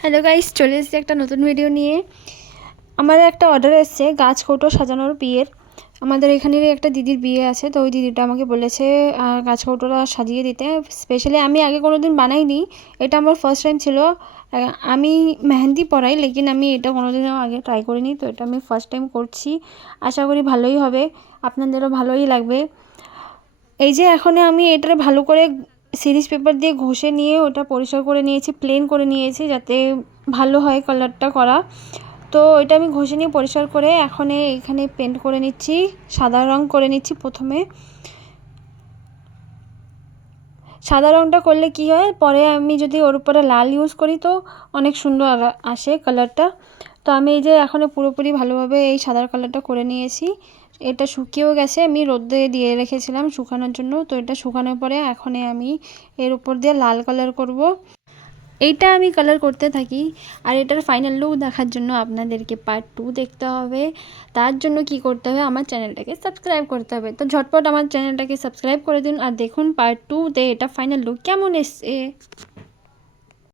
Hello guys, চলে এসেছি একটা নতুন ভিডিও নিয়ে। আমার একটা অর্ডার এসেছে গাছ কৌটো সাজানোর বিয়ের। আমাদের এখানেরই একটা দিদির বিয়ে আছে, তো ওই দিদিটা আমাকে বলেছে গাছ কৌটোটা সাজিয়ে দিতে। স্পেশালি আমি আগে কোনো দিন বানাইনি, এটা আমার ফার্স্ট টাইম ছিল। আমি মেহেন্দি পরাই, লেকিন আমি এটা কোনো দিনও আগে ট্রাই করিনি, তো এটা আমি ফার্স্ট টাইম করছি। আশা করি ভালোই হবে, আপনাদেরও ভালোই লাগবে। এই যে এখন আমি এটার ভালো করে সিরিজ পেপার দিয়ে ঘষে নিয়ে ওটা পরিষ্কার করে নিয়েছি, প্লেন করে নিয়েছি যাতে ভালো হয় কালারটা করা। তো এটা আমি ঘষে নিয়ে পরিষ্কার করে এখন এখানে পেন্ট করে নিচ্ছি, সাদা রং করে নিচ্ছি প্রথমে। সাদা রংটা করলে কি হয়, পরে আমি যদি ওর উপরে লাল ইউজ করি তো অনেক সুন্দর আসে কালারটা। তো আমি এই যে এখন পুরোপুরি ভালোভাবে এই সাদা কালারটা করে নিয়েছি। এটা শুকিয়েও গেছে, আমি রোদে দিয়ে রেখেছিলাম শুকানোর জন্য। তো এটা শুকানোর পরে এখন আমি এর উপর দিয়ে লাল কালার করব। এইটা আমি কালার করতে থাকি। আর এটার ফাইনাল লুক দেখার জন্য আপনাদেরকে পার্ট 2 দেখতে হবে। তার জন্য কি করতে হবে, আমার চ্যানেলটাকে সাবস্ক্রাইব করতে হবে। তো ঝটপট আমার চ্যানেলটাকে সাবস্ক্রাইব করে দিন আর দেখুন পার্ট 2তে এটা ফাইনাল লুক কেমন এসছে।